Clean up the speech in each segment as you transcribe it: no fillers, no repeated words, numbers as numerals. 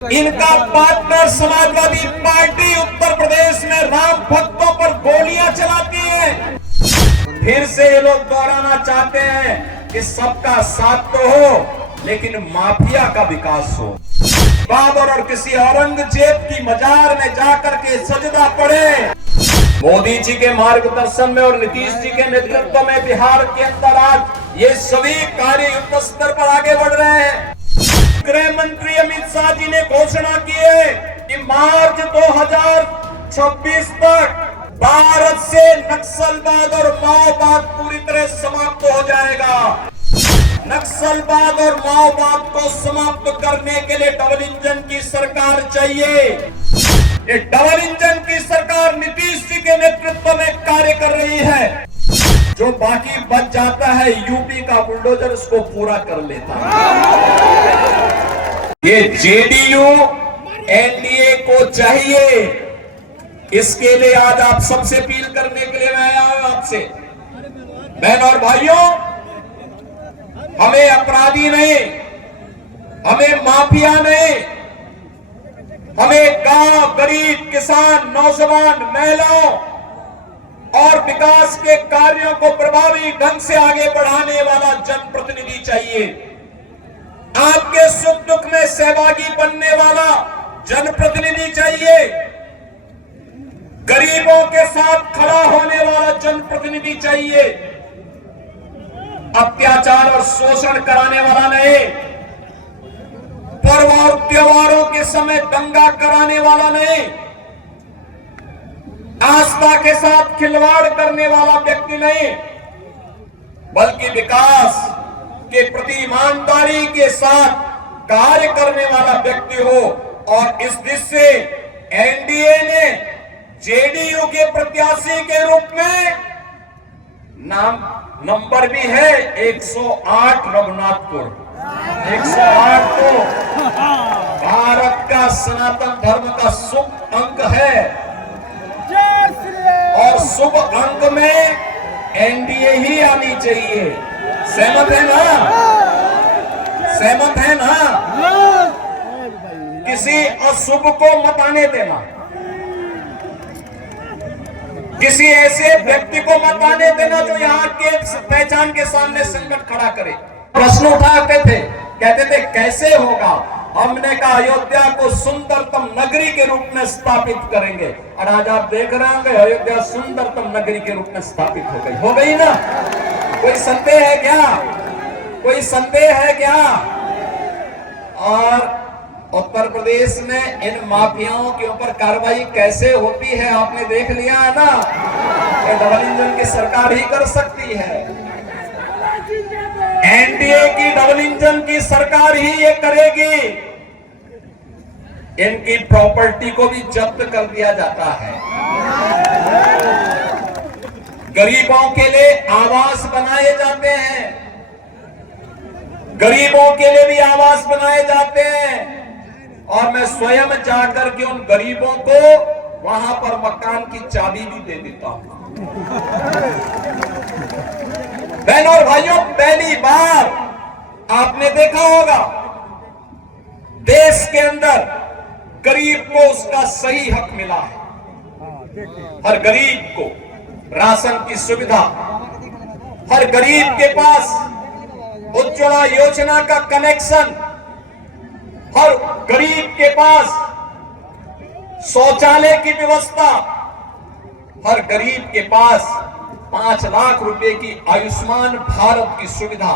इनका partner Samajwadi party Uttar Pradesh में राम भक्तों पर गोलियां चलाती है। फिर से ये लोग दोहराना चाहते हैं कि सबका साथ तो हो लेकिन माफिया का विकास हो। बाबर और किसी औरंगजेब की मजार में जाकर के सजदा पड़े। मोदी जी के मार्गदर्शन में और नीतीश जी के नेतृत्व में बिहार के अंदर आज ये सभी कार्य युद्ध स्तर पर आगे बढ़ रहे हैं। गृह मंत्री अमित शाह जी ने घोषणा की है कि मार्च 2026 तक भारत से नक्सलवाद और माओवाद पूरी तरह समाप्त हो जाएगा। नक्सलवाद और माओवाद को समाप्त करने के लिए डबल इंजन की सरकार चाहिए। ये डबल इंजन की सरकार नीतीश जी के नेतृत्व में कार्य कर रही है। जो बाकी बच जाता है यूपी का बुलडोजर उसको पूरा कर लेता है। ये जेडीयू एनडीए को चाहिए। इसके लिए आज आप सबसे अपील करने के लिए मैं आया हूं आपसे। बहन और भाइयों, हमें अपराधी नहीं, हमें माफिया नहीं, हमें गांव, गरीब, किसान, नौजवान, महिलाओं और विकास के कार्यों को प्रभावी ढंग से आगे बढ़ाने वाला जनप्रतिनिधि चाहिए। आपके सुख दुख में सहभागी बनने वाला जनप्रतिनिधि चाहिए। गरीबों के साथ खड़ा होने वाला जनप्रतिनिधि चाहिए। अत्याचार और शोषण कराने वाला नहीं, पर्व और त्योहारों के समय दंगा कराने वाला नहीं, आस्था के साथ खिलवाड़ करने वाला व्यक्ति नहीं, बल्कि विकास के प्रति ईमानदारी के साथ कार्य करने वाला व्यक्ति हो। और इस दृष्टि से एनडीए ने जेडीयू के प्रत्याशी के रूप में नंबर भी है 108 रघुनाथपुर। 108 तो भारत का सनातन धर्म का शुभ अंक है और शुभ अंक में एनडीए ही आनी चाहिए। सहमत है ना? सहमत है ना? किसी अशुभ को मत आने देना, किसी ऐसे व्यक्ति को मत आने देना जो यहाँ के पहचान के सामने संकट खड़ा करे। प्रश्न उठाते थे, कहते थे कैसे होगा। हमने कहा अयोध्या को सुंदरतम नगरी के रूप में स्थापित करेंगे। और आज आप देख रहे होंगे अयोध्या सुंदरतम नगरी के रूप में स्थापित हो गई ना? कोई संदेह है क्या? कोई संदेह है क्या? और उत्तर प्रदेश में इन माफियाओं के ऊपर कार्रवाई कैसे होती है आपने देख लिया है ना? ये डबल इंजन की सरकार ही कर सकती है। एनडीए की डबल इंजन की सरकार ही ये करेगी। इनकी प्रॉपर्टी को भी जब्त कर दिया जाता है। गरीबों के लिए आवास बनाए जाते हैं, गरीबों के लिए भी आवास बनाए जाते हैं। और मैं स्वयं जाकर के उन गरीबों को वहां पर मकान की चाबी भी दे देता हूं। बहनों और भाइयों, पहली बार आपने देखा होगा देश के अंदर गरीब को उसका सही हक मिला है। हर गरीब को राशन की सुविधा, हर गरीब के पास उज्ज्वला योजना का कनेक्शन, हर गरीब के पास शौचालय की व्यवस्था, हर गरीब के पास 5 लाख रुपए की आयुष्मान भारत की सुविधा।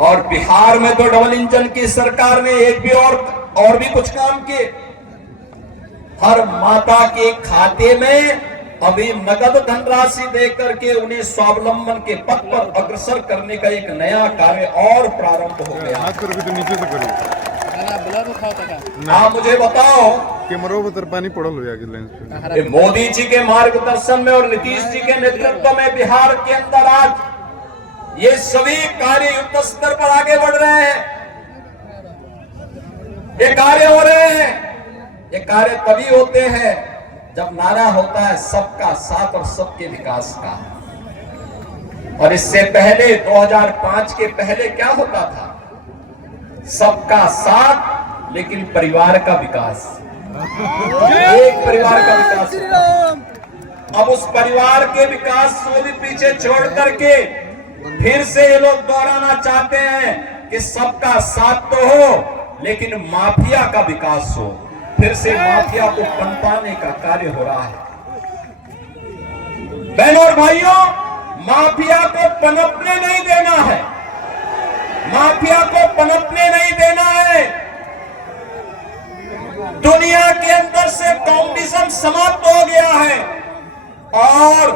और बिहार में तो डबल इंजन की सरकार ने एक भी और भी कुछ काम किए। हर माता के खाते में अभी नगद धनराशि देकर के उन्हें स्वावलंबन के पथ पर अग्रसर करने का एक नया कार्य और प्रारंभ हो गया। नीचे से करो। आप मुझे बताओ कि मरोबर पानी पड़ल हो जाएगी। मोदी जी के मार्गदर्शन में और नीतीश जी के नेतृत्व में बिहार के अंदर आज ये सभी कार्य युद्ध स्तर पर आगे बढ़ रहे हैं। ये कार्य हो रहे हैं। ये कार्य तभी होते हैं जब नारा होता है सबका साथ और सबके विकास का। और इससे पहले 2005 के पहले क्या होता था? सबका साथ लेकिन परिवार का विकास, एक परिवार का विकास। अब उस परिवार के विकास को भी पीछे छोड़ करके फिर से ये लोग दोहराना चाहते हैं कि सबका साथ तो हो लेकिन माफिया का विकास हो। फिर से माफिया को पनपाने का कार्य हो रहा है। बहनों और भाइयों, माफिया को पनपने नहीं देना है, माफिया को पनपने नहीं देना है। दुनिया के अंदर से कम्युनिज्म समाप्त हो गया है और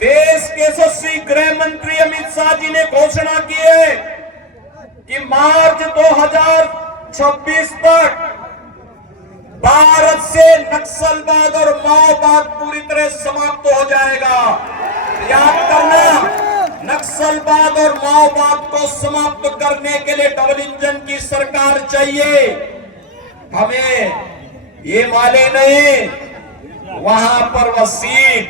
देश के यशस्वी गृह मंत्री अमित शाह जी ने घोषणा की है कि मार्च 2026 तक भारत से नक्सलवाद और माओवाद पूरी तरह समाप्त हो जाएगा। याद करना, नक्सलवाद और माओवाद को समाप्त करने के लिए डबल इंजन की सरकार चाहिए। हमें ये माने नहीं वहां पर वह सीट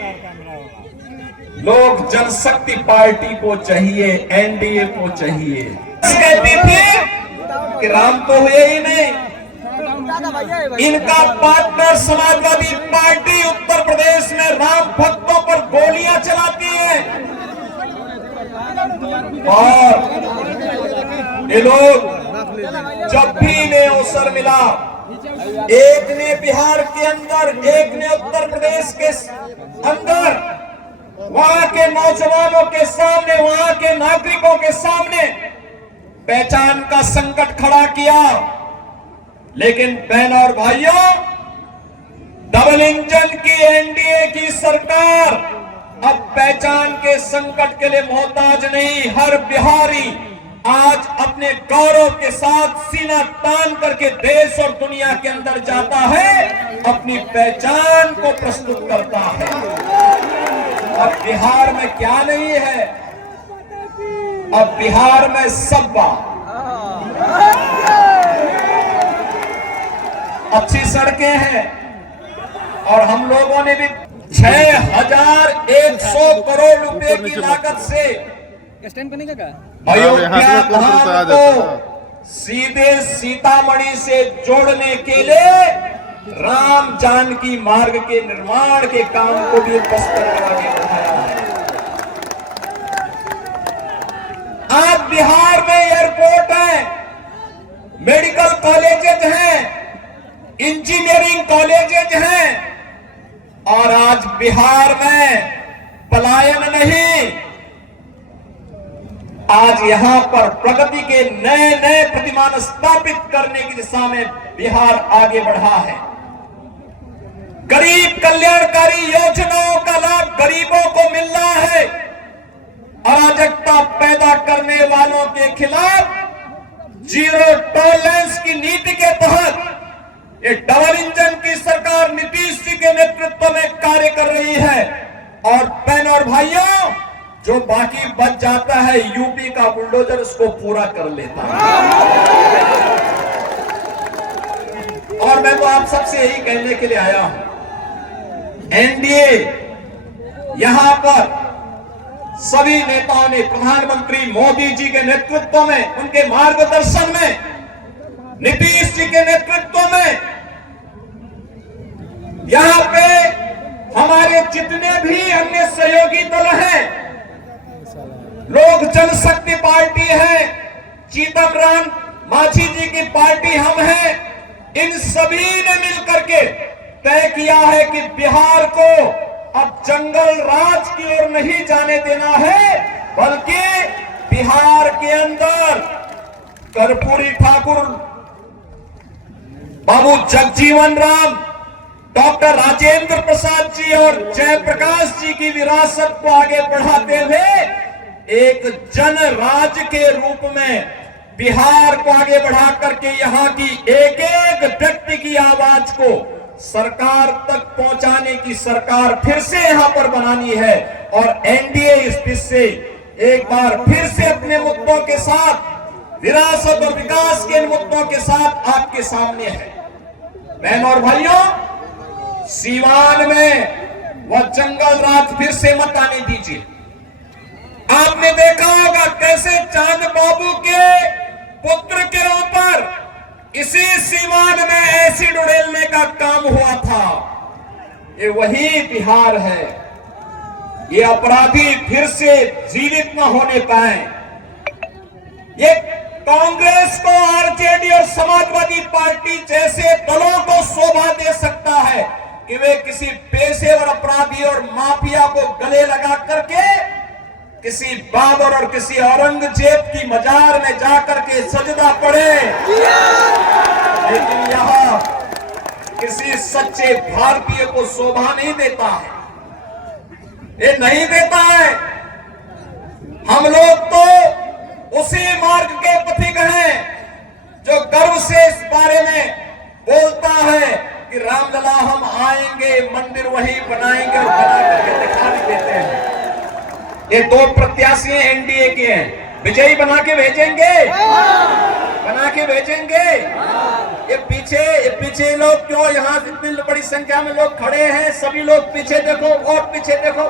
लोक जनशक्ति पार्टी को चाहिए, एनडीए को चाहिए। कहती थी कि राम तो हुए ही नहीं, इनका पार्टनर समाजवादी पार्टी उत्तर प्रदेश में राम भक्तों पर गोलियां चलाती है और ये लोग जब भी इन्हें अवसर मिला, एक ने बिहार के अंदर, एक ने उत्तर प्रदेश के अंदर, वहां के नौजवानों के सामने, वहां के नागरिकों के सामने पहचान का संकट खड़ा किया। लेकिन बहनों और भाइयों, डबल इंजन की एनडीए की सरकार अब पहचान के संकट के लिए मोहताज नहीं। हर बिहारी आज अपने गौरव के साथ सीना तान करके देश और दुनिया के अंदर जाता है, अपनी पहचान को प्रस्तुत करता है। अब बिहार में क्या नहीं है, अब बिहार में सब्बा, अच्छी सड़कें हैं और हम लोगों ने भी 6100 करोड़ रुपए की लागत से अयोध्या धाम को सीधे सीतामढ़ी से जोड़ने के लिए राम जानकी मार्ग के निर्माण के काम को भी बस्तर में आगे बढ़ाया है। आज बिहार में एयरपोर्ट है, मेडिकल कॉलेजेज हैं, इंजीनियरिंग कॉलेजेज हैं और आज बिहार में पलायन नहीं, आज यहां पर प्रगति के नए नए प्रतिमान स्थापित करने की दिशा में बिहार आगे बढ़ा है। गरीब कल्याणकारी योजनाओं का लाभ गरीबों को मिल रहा है। अराजकता पैदा करने वालों के खिलाफ जीरो टॉलरेंस की नीति के तहत ये डबल इंजन की सरकार नीतीश जी के नेतृत्व में कार्य कर रही है। और बहनों और भाइयों, जो बाकी बच जाता है यूपी का बुलडोजर उसको पूरा कर लेता है। और मैं तो आप सबसे यही कहने के लिए आया हूं, एनडीए यहां पर सभी नेताओं ने प्रधानमंत्री मोदी जी के नेतृत्व में, उनके मार्गदर्शन में, नीतीश जी के नेतृत्व में यहां पे हमारे जितने भी अन्य सहयोगी दल हैं, लोक जनशक्ति पार्टी है, चिदंबरम राम मांझी जी की पार्टी हम हैं, इन सभी ने मिलकर के तय किया है कि बिहार को अब जंगल राज की ओर नहीं जाने देना है, बल्कि बिहार के अंदर कर्पूरी ठाकुर, बाबू जगजीवन राम, डॉक्टर राजेंद्र प्रसाद जी और जयप्रकाश जी की विरासत को आगे बढ़ाते हुए एक जन राज के रूप में बिहार को आगे बढ़ा करके यहां की एक एक व्यक्ति की आवाज को सरकार तक पहुंचाने की सरकार फिर से यहां पर बनानी है। और एनडीए इस बीच से एक बार फिर से अपने मुद्दों के साथ, विरासत और विकास के मुद्दों के साथ आपके सामने है। बहनों और भाइयों, सीवान में वह जंगल राज फिर से मत आने दीजिए। आपने देखा होगा कैसे चांद बाबू के पुत्र के ऊपर इसी सीमान में एसिड उड़ेलने का काम हुआ था। ये वही बिहार है। ये अपराधी फिर से जीवित न होने पाए। ये कांग्रेस को, आरजेडी और समाजवादी पार्टी जैसे दलों को शोभा दे सकता है कि वे किसी पेशेवर अपराधी और माफिया को गले लगा करके किसी बाबर और किसी औरंगजेब की मजार में जाकर के सजदा पड़े, लेकिन यह किसी सच्चे भारतीय को शोभा नहीं देता है। ये नहीं देता है। हम लोग तो उसी मार्ग के पथिक हैं जो गर्व से इस बारे में बोलता है कि रामलला हम आएंगे, मंदिर वही बनाएंगे और बना करके दिखा भी देते हैं। ये दो प्रत्याशी एनडीए के हैं, विजयी बना के भेजेंगे, बना के भेजेंगे। ये पीछे लोग क्यों, यहाँ इतनी बड़ी संख्या में लोग खड़े हैं, सभी लोग पीछे देखो और पीछे देखो,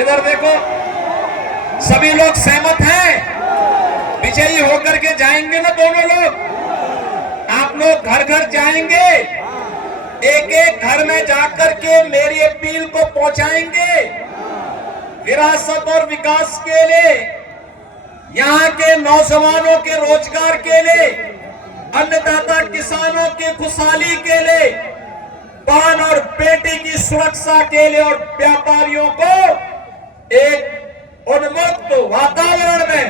इधर देखो, सभी लोग सहमत हैं, विजयी होकर के जाएंगे ना दोनों लोग। आप लोग घर घर जाएंगे, एक एक घर में जाकर के मेरी अपील को पहुंचाएंगे। विरासत और विकास के लिए, यहाँ के नौजवानों के रोजगार के लिए, अन्नदाता किसानों की खुशहाली के लिए, बहन और बेटी की सुरक्षा के लिए और व्यापारियों को एक उन्मुक्त वातावरण में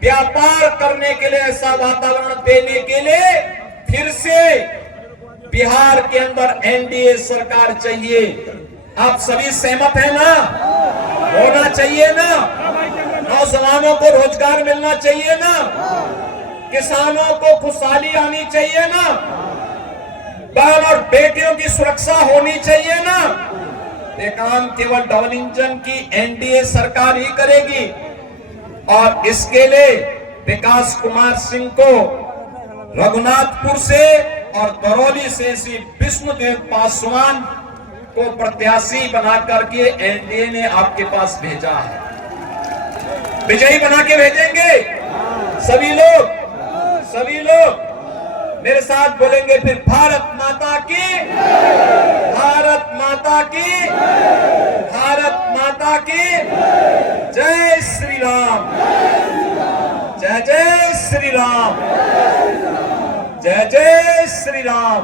व्यापार करने के लिए, ऐसा वातावरण देने के लिए फिर से बिहार के अंदर एनडीए सरकार चाहिए। आप सभी सहमत हैं ना? होना चाहिए ना? नौजवानों को रोजगार मिलना चाहिए ना? किसानों को खुशहाली आनी चाहिए ना? बहन और बेटियों की सुरक्षा होनी चाहिए ना? ये काम केवल डबल इंजन की एनडीए सरकार ही करेगी। और इसके लिए विकास कुमार सिंह को रघुनाथपुर से और करौली से श्री विष्णुदेव पासवान को प्रत्याशी बना करके एनडीए ने आपके पास भेजा है। विजयी बना के भेजेंगे। सभी लोग मेरे साथ बोलेंगे फिर, भारत माता की, भारत माता की, भारत माता की जय श्री राम, जय जय श्री राम, जय जय श्री राम।